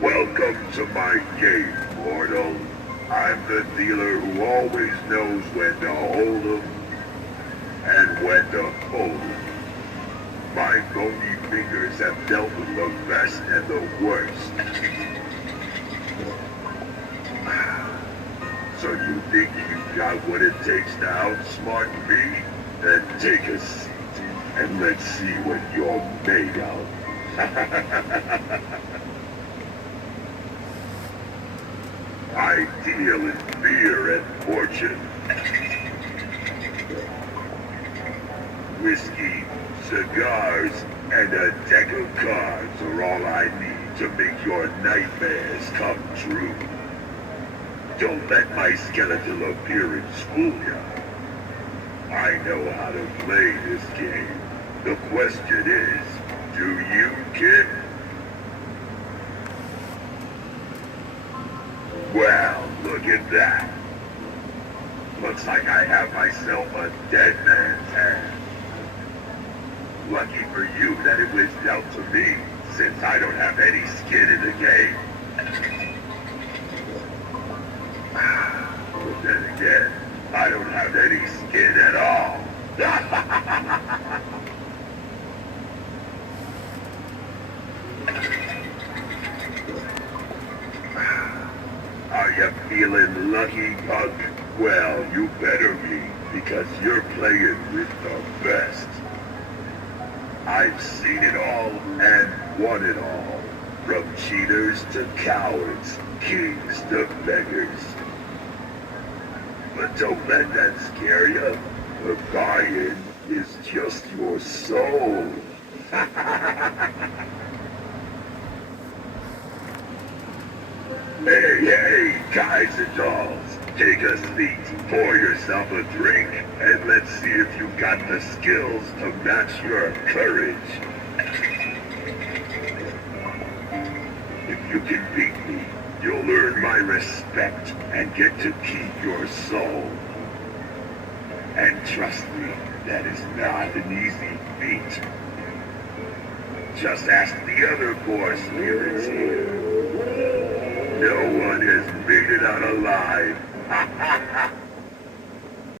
Welcome to my game, mortal. I'm the dealer who always knows when to hold 'em and when to fold 'em. My bony fingers have dealt with the best and the worst. So you think you've got what it takes to outsmart me? Then take a seat and let's see what you're made of. I deal in fear and fortune. Whiskey, cigars, and a deck of cards are all I need to make your nightmares come true. Don't let my skeletal appearance fool ya. I know how to play this game. The question is, do you, kid? Well, look at that. Looks like I have myself a dead man's hand. Lucky for you that it was dealt to me, since I don't have any skin in the game. But then again, I don't have any skin at all. Are you feeling lucky, punk? Well, you better be, because you're playing with the best. I've seen it all and won it all. From cheaters to cowards, kings to beggars. But don't let that scare you. The buy-in is just your soul. Hey, guys and dolls, take a seat, pour yourself a drink, and let's see if you've got the skills to match your courage. If you can beat me, you'll earn my respect and get to keep your soul. And trust me, that is not an easy feat. Just ask the other four spirits here. No one has made it out alive.